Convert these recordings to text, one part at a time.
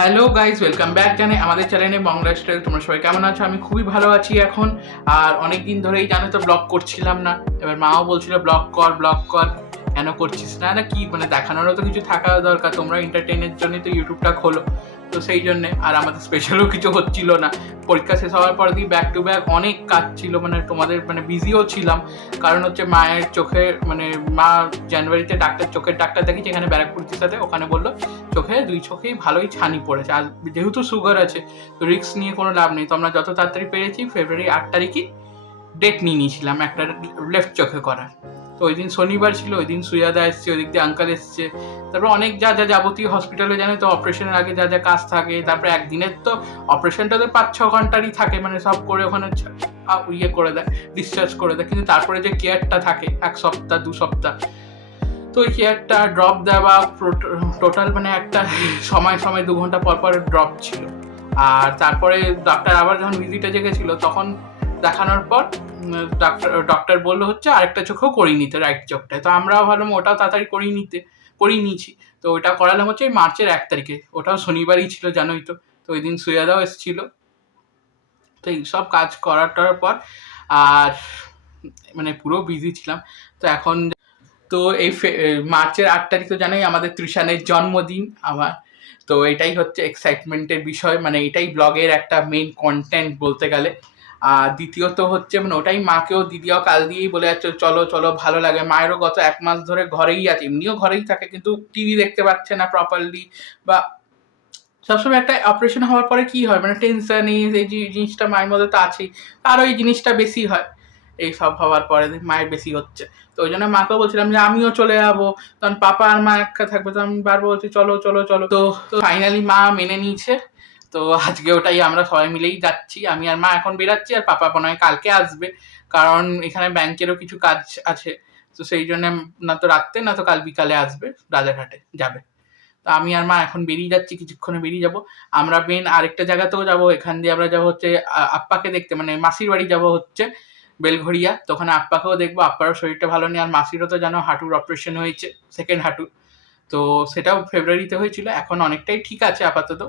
Hello guys, welcome back জানাই আমাদের চ্যানেলে বং লাইফস্টাইল। তোমরা সবাই কেমন আছো? আমি খুবই ভালো আছি এখন। আর অনেক দিন ধরেই জানো তো ব্লগ করছিলাম না। এবার মাও বলছিল ব্লগ কর ব্লগ কর, কেন করছিস না? না কি মানে দেখানোরও তো কিছু থাকা দরকার, তোমরা এন্টারটেইনের জন্যই তো ইউটিউবটা খোলো। তো সেই জন্যে আর আমাদের স্পেশালও কিছু হচ্ছিল না। পরীক্ষা শেষ হওয়ার পর দিয়ে ব্যাক টু ব্যাক অনেক কাজ ছিল, মানে তোমাদের মানে বিজিও ছিলাম। কারণ হচ্ছে মায়ের চোখে মানে মা জানুয়ারিতে চোখের ডাক্তার দেখি যেখানে ব্যারাকপুর সাথে, ওখানে বললো চোখে দুই চোখেই ভালোই ছানি পড়েছে। আর যেহেতু সুগার আছে তো রিস্ক নিয়ে কোনো লাভ নেই। তো আমরা যত তাড়াতাড়ি পেরেছি ফেব্রুয়ারি 8 তারিখই ডেট নিয়ে নিয়েছিলাম একটা লেফট চোখে করার। তো ওই দিন শনিবার ছিল, ওই দিন সুয়াদা এসছে, ওই দিক দিয়ে আঙ্কাল এসছে। তারপর অনেক যা যা যাবতীয় হসপিটালে জানে তো অপারেশনের আগে যা যা কাজ থাকে। তারপরে একদিনের তো অপারেশনটা তো 5-6 ঘন্টারই থাকে, মানে সব করে ওখানে ইয়ে করে দেয়, ডিসচার্জ করে দেয়। কিন্তু তারপরে যে কেয়ারটা থাকে 1 সপ্তাহ 2 সপ্তাহ, তো ওই কেয়ারটা ড্রপ দেওয়া টোটাল মানে একটা সময় 2 ঘন্টা পর পর ড্রপ ছিল। আর তারপরে ডাক্তার আবার যখন ভিজিটে জেগেছিল তখন দেখানোর পর ডক্টর বললো হচ্ছে আরেকটা চোখেও করিয়ে নিতে, রাইট চোখটায়। তো আমরাও ভাবলাম ওটাও তাড়াতাড়ি করিয়ে নিয়েছি। তো ওটা করালাম হচ্ছে মার্চের 1 তারিখে, ওটাও শনিবারই ছিল জানোই তো। তো ওই দিন সুয়াদাও এসেছিল। তো এইসব কাজ করার পর আর মানে পুরো বিজি ছিলাম। তো এখন তো এই মার্চের 8 তারিখ তো জানোই আমাদের ত্রিশানের জন্মদিন আমার। তো এটাই হচ্ছে এক্সাইটমেন্টের বিষয়, মানে এটাই ব্লগের একটা মেইন কন্টেন্ট বলতে গেলে। আর দ্বিতীয়ত হচ্ছে মানে ওটাই মাকেও দিদিও কাল দিয়েই বলে যাচ্ছে চলো চলো, ভালো লাগে। মায়েরও গত 1 মাস ধরে ঘরেই আছে, এমনিও ঘরেই থাকে কিন্তু টিভি দেখতে পাচ্ছে না প্রপারলি। বা সবসময় একটা অপারেশন হওয়ার পরে কি হয় মানে টেনশন, এই জিনিসটা মায়ের মধ্যে তো আছেই, আরও এই জিনিসটা বেশি হয় এই সব হওয়ার পরে মায়ের বেশি হচ্ছে। তো ওই জন্য মাকেও বলছিলাম যে আমিও চলে যাবো, তখন পাপা আর মা একা থাকবে। তো আমি বারবার বলছি চলো চলো চলো। তো ফাইনালি মা মেনে নিয়েছে। তো আজকে ওটাই আমরা সবাই মিলেই যাচ্ছি, আমি আর মা এখন বেরাচ্ছি, আর পাপা মনে হয় কালকে আসবে। কারণ এখানে ব্যাংকেরও কিছু কাজ আছে। তো সেই জন্য না তো রাত্রে না তো কাল বিকালে আসবে, রাজারহাটে যাবে। তো আমি আর মা এখন বেরিয়ে যাচ্ছি, কিছুক্ষণে বেরিয়ে যাব। আমরা মেন আরেকটা জায়গাতেও যাব, এখান দিয়ে আমরা যাবো হচ্ছে আপ্পাকে দেখতে, মানে মাসির বাড়ি যাব হচ্ছে বেলঘড়িয়া। তো ওখানে আপ্পাকেও দেখবো, আপ্পারও শরীরটা ভালো নেই। আর মাসিরও তো জানো হাঁটুর অপারেশন হয়েছে, সেকেন্ড হাঁটু। তো সেটাও ফেব্রুয়ারিতে হয়েছিল, এখন অনেকটাই ঠিক আছে আপাতত।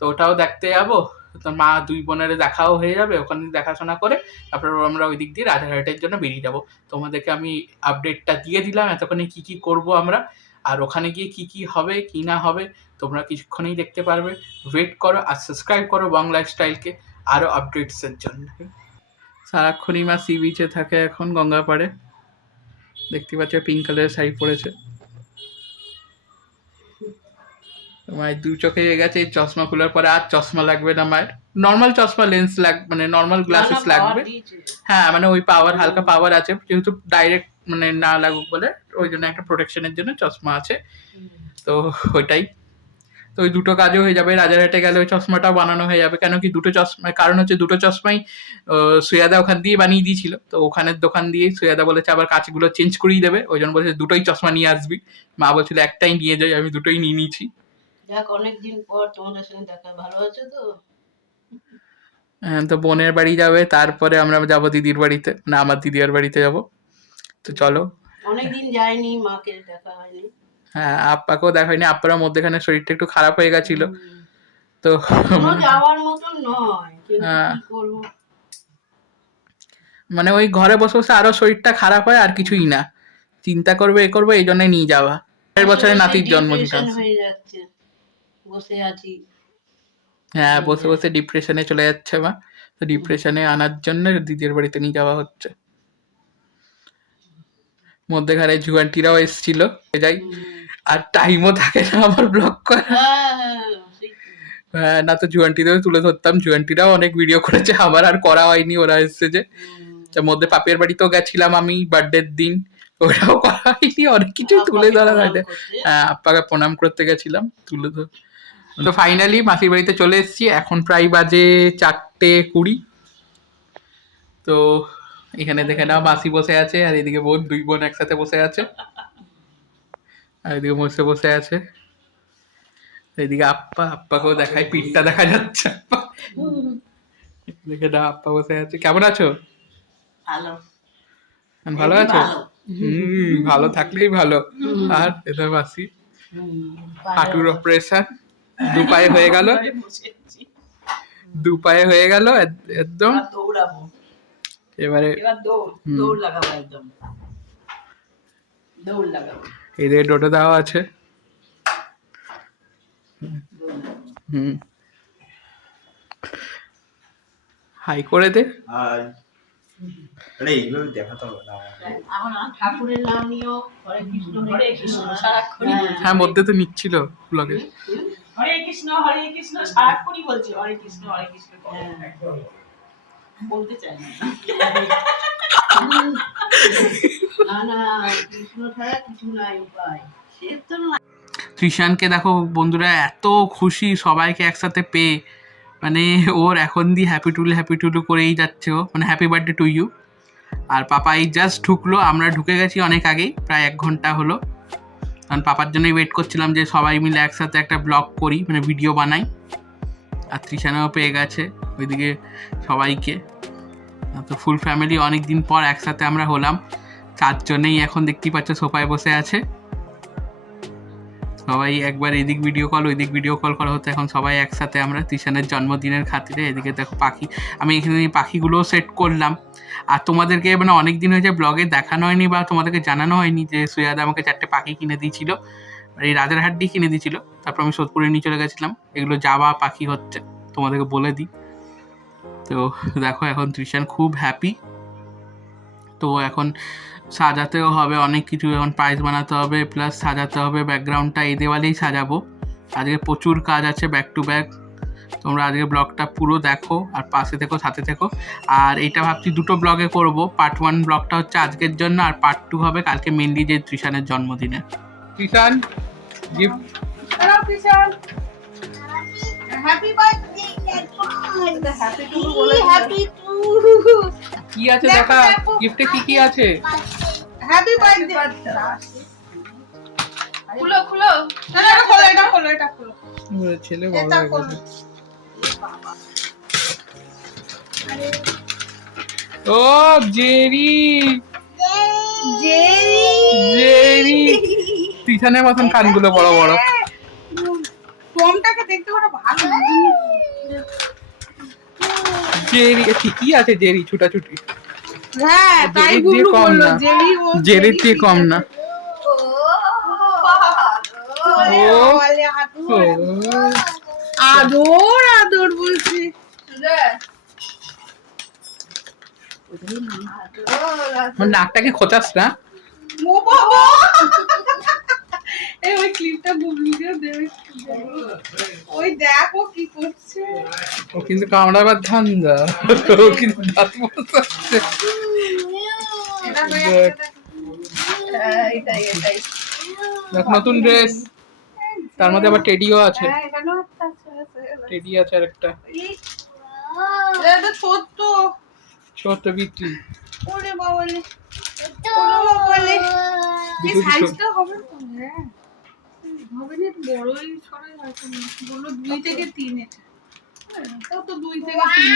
তো ওটাও দেখতে যাবো। তো মা দুই বোনের দেখাও হয়ে যাবে, ওখানে দেখাশোনা করে তারপর আমরা ওই দিক দিয়ে রাজারহাটের জন্য বেরিয়ে যাব। তোমাদেরকে আমি আপডেটটা দিয়ে দিলাম এতক্ষণে কি কি করব আমরা। আর ওখানে গিয়ে কি কি হবে কি না হবে তোমরা কিছুক্ষণেই দেখতে পারবে। ওয়েট করো আর সাবস্ক্রাইব করো বং লাইফস্টাইলকে আরও আপডেটসের জন্য। সারাক্ষণই মা সি বিচে থাকে এখন গঙ্গা পাড়ে, দেখতে পাচ্ছ পিঙ্ক কালারের শাড়ি পরেছে। মায়ের দু চোখে গেছে, চশমা খোলার পরে আর চশমা লাগবে না মায়ের। নর্মাল চশমা লেন্স লাগবে, মানে নর্মাল গ্লাসেস লাগবে। হ্যাঁ মানে ওই পাওয়ার, হালকা পাওয়ার আছে, যেহেতু ডাইরেক্ট মানে না লাগুক বলে ওই জন্য একটা প্রোটেকশনের জন্য চশমা আছে। তো ওইটাই। তো ওই দুটো কাজও হয়ে যাবে, রাজারহাটে গেলে ওই চশমাটাও বানানো হয়ে যাবে। কেন কি দুটো চশমা, কারণ হচ্ছে দুটো চশমাই সুয়াদা ওখান দিয়ে বানিয়ে দিয়েছিল। তো ওখানের দোকান দিয়ে সুয়াদা বলেছে আবার কাঁচগুলো চেঞ্জ করেই দেবে, ওই জন্য বলেছে দুটোই চশমা নিয়ে আসবি। মা বলছিল একটাই নিয়ে যাই, আমি দুটোই নিয়ে নিয়েছি। দেখ অনেকদিন পর তোমাদের সঙ্গে দেখা, ভালো আছো তো? হ্যাঁ, তো বোনের বাড়ি যাবে, তারপরে আমরা যাবো দিদির বাড়িতে, না আমার দিদির বাড়িতে যাব। তো চলো। অনেকদিন যায়নি, মাকে দেখা হয়নি। হ্যাঁ, আপ্পাকেও দেখা হয়নি, আপ্পার মধ্যেখানে শরীরটা একটু খারাপ হয়ে গেছিল। তো এখনো যাওয়ার মতন নয়, কিন্তু হ্যাঁ, কি করবো। মানে ওই ঘরে বসে বসে আরো শরীরটা খারাপ হয়, আর কিছুই না। চিন্তা করবে এ করবে, এই জন্যই নিয়ে যাওয়া। পরের বছরে নাতির জন্মদিন আছে। হয়ে যাচ্ছে, বসে আছি। হ্যাঁ, বসে বসে ডিপ্রেশনে চলে যাচ্ছে মা। তো ডিপ্রেশনে আনার জন্য দিদির বাড়িতে নিয়ে যাওয়া হচ্ছে। মধ্যেখানে জুয়ান্টিরাও এসেছিল, যাই। আর টাইমও থাকে না আমার ব্লগ করা। হ্যাঁ, না তো জুয়ান্টিদেরও তুলে ধরতাম, জুয়ান্টিরাও অনেক ভিডিও করেছে, আমার আর করা হয়নি, ওরা এসছে যে। তার মধ্যে পাপের বাড়িতেও গেছিলাম আমি বার্থডের দিন, ওটাও করা হয়নি, অনেক কিছুই তুলে ধরা হয় না। হ্যাঁ, আপ্পাকে প্রণাম করতে গেছিলাম, তুলে ধর। তো ফাইনালি মাসির বাড়িতে চলে এসেছি, এখন প্রায় বাজে 4:20। তো এখানে দেখে নাও মাসি বসে আছে, আর এদিকে দুই বোন একসাথে বসে আছে, আর এদিকে বসে বসে আছে। এদিকে আপ্পাকেও দেখায়, পিঠটা দেখা যাচ্ছে আপ্পা দেখে না, আপ্পা বসে আছে। কেমন আছো? ভালো। ভালো আছো? ভালো থাকলেই ভালো। আর এটা মাসি হাঁটুর অপারেশন, দু পায়ে হয়ে গেল, দু পায়ে হয়ে গেল একদম। আর দৌড়াবো, এবারে এবার দৌড় লাগাবো, একদম দৌড় লাগাবো। এদের ডোটো দেওয়া আছে। দৌড় লাগাবো। হুম, হাই করে দে। আরে এইভাবে দেখাতে হবে না আমাকে। এখন ঠাকুরের নাম নিও, হরে কৃষ্ণ হরে কৃষ্ণ সারাক্ষণই বলছি। হ্যাঁ, মধ্যে তো নিচ্ছিল ব্লগে। হরে কৃষ্ণ সারাক্ষণই বলছে হরে কৃষ্ণ বলতে চাই না। না না, কৃষ্ণ ছাড়া কিছু নাই উপায়, সে তো না। তৃষানকে দেখো বন্ধুরা, এত খুশি সবাইকে একসাথে পেয়ে, মানে ওর এখন দিয়ে হ্যাপি টুলু করেই যাচ্ছে ও, মানে হ্যাপি বার্থডে টু ইউ। আর পাপা এই জাস্ট ঢুকলো, আমরা ঢুকে গেছি অনেক আগেই, প্রায় 1 ঘন্টা হলো। কারণ পাপার জন্যই ওয়েট করছিলাম যে সবাই মিলে একসাথে একটা ব্লগ করি, মানে ভিডিও বানাই। আর তৃষানাও পেয়ে গেছে ওইদিকে সবাইকে। তো ফুল ফ্যামিলি অনেক দিন পর একসাথে আমরা হলাম। 4 জনেই এখন দেখতেই পাচ্ছ সোফায় বসে আছে। সবাই একবার এদিক ভিডিও কল ওইদিক ভিডিও কল করা হতো, এখন সবাই একসাথে আমরা তৃষানের জন্মদিনের খাতিরে। এদিকে দেখো পাখি, আমি এখানে পাখিগুলোও সেট করলাম। আর তোমাদেরকে মানে অনেক দিন হয়েছে ব্লগে দেখানো হয়নি বা তোমাদেরকে জানানো হয়নি যে সুয়াদা আমাকে 4টে পাখি কিনে দিয়েছিল, এই রাজারহাট দিয়ে কিনে দিয়েছিল। তারপর আমি সোদপুরে নিয়ে চলে গেছিলাম। এগুলো জাবা পাখি হচ্ছে, তোমাদেরকে বলে দিই। তো দেখো এখন তৃষান খুব হ্যাপি। তো এখন সাজাতেও হবে অনেক কিছু, এখন প্রাইজ বানাতে হবে, প্লাস সাজাতে হবে ব্যাকগ্রাউন্ডটা। এই দেওয়ালেই সাজাবো। আজকে প্রচুর কাজ আছে ব্যাক টু ব্যাক। তোমরা আজকে ব্লগটা পুরো দেখো আর পাশে থেকো, সাথে থেকো। আর এইটা ভাবছি 2টো ব্লগে করব। পার্ট 1 ব্লগটা হচ্ছে আজকের জন্য, আর পার্ট 2 হবে কালকে মেনলি যে তৃষানের জন্মদিনে। Trishan gift. Hello Krishna, happy birthday. Happy টু কি আছে দেখা, গিফটে কি কি আছে? Happy birthday. খুলো না এটা খোলো। ছেলে বড় হয়ে গেছে। ও জেরি, জেরি তৃষানের মতন কানগুলো বড় বড়। ফোমটাকে দেখতে বড় ভালো। জেরি কি আছে? জেরি ছুটাছুটি। হ্যাঁ, তাই জেরির গুগলু দিয়ে কম বললো না। জেরি, ও জেরির থেকে কম না। ও আদর বলছি। নাকটাকে খোঁচাস না। ও বাবা, এই ওই ক্লিপটা গুগলুকে দেবে। ওই দেখো কি করছে। ও কিন্তু কামড়াবার ধান্দা, ও কিন্তু দাঁত বসাচ্ছে। এটা হয়ে দেখ, এটাই দেখ নতুন ড্রেস, তার মধ্যে আবার টেডিও আছে। হ্যাঁ, এখানেও একটা আছে। টেডি আছে আর একটা এটা তো ছোট্ট। ছোট বিটি। ওরে বাবালে, ওরে বাবালে, এই সাইজটা হবে তো? হ্যাঁ, হবে না, একটু বড়ই ছড়াই আছে। বললো 2 থেকে 3 এটা। ও তো 2 থেকে 3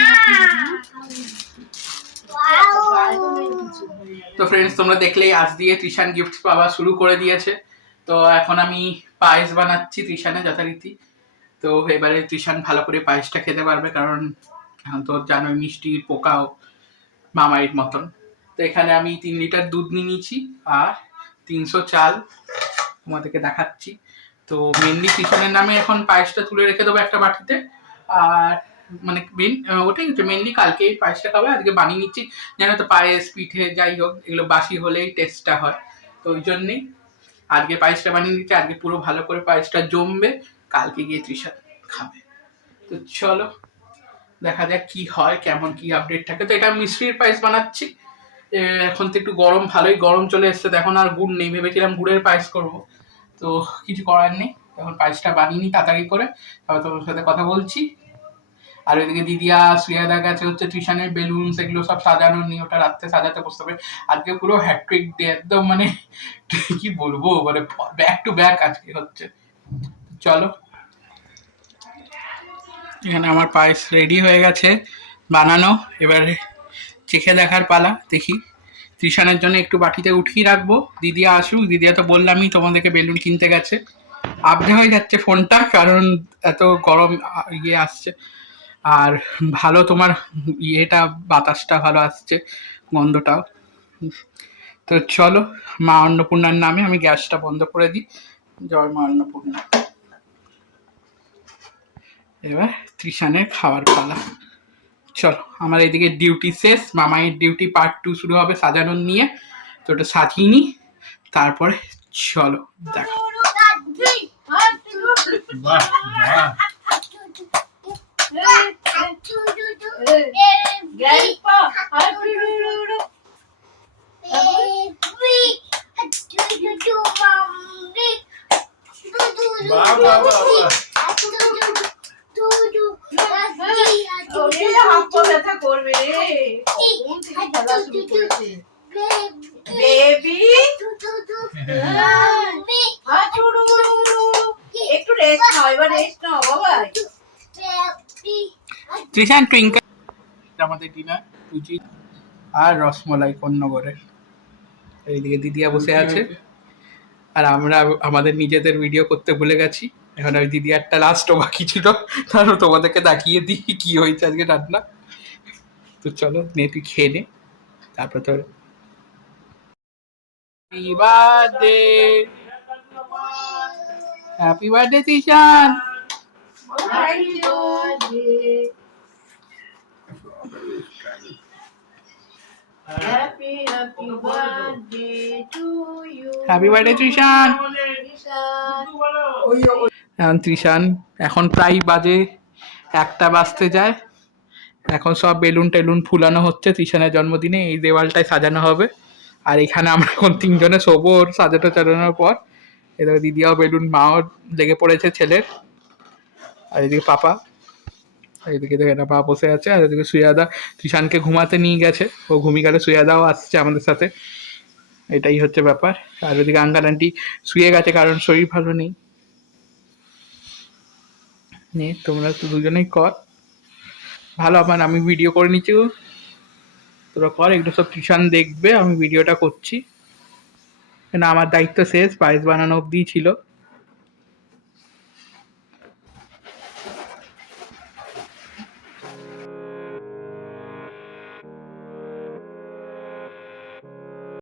তো ফ্রেন্ডস, তোমরা দেখলেই আজ দিয়ে তৃষান গিফট পাওয়া শুরু করে দিয়েছে। তো এখন আমি পায়েস বানাচ্ছি তৃষানে যথারীতি। তো এবারে তৃষান ভালো করে পায়েসটা খেতে পারবে, কারণ এখন তো জানোই মিষ্টির পোকাও মামাইয়ের মতন। তো এখানে আমি 3 লিটার দুধ নিয়ে নিয়েছি আর 300 চাল তোমাদেরকে দেখাচ্ছি। তো মেনলি তৃষানের নামে এখন পায়েসটা তুলে রেখে দেবো একটা বাটিতে। আর মানে ওটাই হচ্ছে মেনলি কালকে এই পায়েসটা খাবে, আজকে বানিয়ে নিচ্ছি। জানো তো পায়েস পিঠে যাই হোক এগুলো বাসি হলেই টেস্টটা হয়, তো ওই জন্যেই আজকে পায়েসটা বানিয়ে নিচ্ছি। আজকে পুরো ভালো করে পায়েসটা জমবে, কালকে গিয়ে তৃষা খাবে। তো চলো দেখা যাক কি হয়, কেমন কি আপডেট থাকে। তো এটা মিষ্টির পায়েস বানাচ্ছি। এখন তো একটু গরম, ভালোই গরম চলে এসছে। এখন আর গুড় নেই, ভেবেছিলাম গুড়ের পায়েস করব, তো কিছু করার নেই। এখন পায়েসটা বানিয়ে নিই তাড়াতাড়ি করে, তারপর তোমার সাথে কথা বলছি। আর ওইদিকে দিদিয়া শ্রেয়াদা গেছে হচ্ছে তৃষানের বেলুন সেগুলো সব সাজানো নিয়ে, ওটা রাত্রে সাজাতে বসতে হবে। আজকে পুরো হ্যাট্রিক ডে একদম, মানে কি বলবো, মানে ব্যাক টু ব্যাক আজকে হচ্ছে। চলো, এখানে আমার পায়েস রেডি হয়ে গেছে বানানো। এবারে চেখে দেখার পালা। দেখি, তৃষানের জন্য একটু বাটিতে উঠিয়ে রাখবো, দিদিয়া আসুক। দিদিয়া তো বললামই তোমাদেরকে বেলুন কিনতে গেছে। আপডে হয়ে যাচ্ছে ফোনটা, কারণ এত গরম ইয়ে আসছে। আর ভালো তোমার ইয়েটা বাতাসটা ভালো আসছে, গন্ধটাও। তো চলো, মা অন্নপূর্ণার নামে আমি গ্যাসটা বন্ধ করে দিই। জয় মা অন্নপূর্ণা। এবার তৃষানের খাওয়ার পালা। চলো, আমার এদিকে ডিউটি শেষ, মামাইয়ের ডিউটি পার্ট 2 শুরু হবে সাজানোর নিয়ে। তো ওটা সাজিয়ে নিই, তারপরে চলো দেখো। বাহ বাহ বাহ বাহ বাহ বাহ। একটু রেস্ট নাও, এবার রেস্ট নাও বাবা। তৃষান টুইঙ্কেল। আমাদের ডিনার লুচি আর রসমলাই কন্যগরের। এইদিকে দিদিয়া বসে আছে, আর আমরা আমাদের নিজেদের ভিডিও করতে ভুলে গেছি। এখন ওই দিদি একটা লাস্টও বাকি ছিল, তারপর তোমাদেরকে দেখিয়ে দিই কি হয়েছে আজকে রান্না। তো চলো নে, তুই খেয়ে নে, তারপর তোর happy birthday. Happy birthday Trishan. Happy birthday to you. Happy birthday Trishan. Trishan. এখন তৃষান, এখন প্রায় বাজে 1টা বাজতে যায়। এখন সব বেলুন টেলুন ফুলানো হচ্ছে তৃষানের জন্মদিনে, এই দেওয়ালটায় সাজানো হবে। আর এখানে আমরা এখন 3জনে শোবো ওর সাজানো চালানোর পর। এদিকে দিদিয়াও বেলুন, মাও লেগে পড়েছে ছেলের। আর এদিকে পাপা, এইদিকে দেখে না পা বসে আছে। আর এদিকে সুয়াদা তৃষানকে ঘুমাতে নিয়ে গেছে, ও ঘুমিয়ে গেলে সুয়াদাও আসছে আমাদের সাথে। এটাই হচ্ছে ব্যাপার। আর ওদিকে আঙ্কাল আন্টি শুয়ে গেছে, কারণ শরীর ভালো নেই। নে, তোমরা তো দুজনেই কর ভালো। আমার আমি ভিডিও করে নিচ্ছি, তোরা কর। এগুলো সব টিউশন দেখবে, আমি ভিডিওটা করছি। কেন আমার দায়িত্ব শেষ, পায়েস বানানো অবধি ছিল।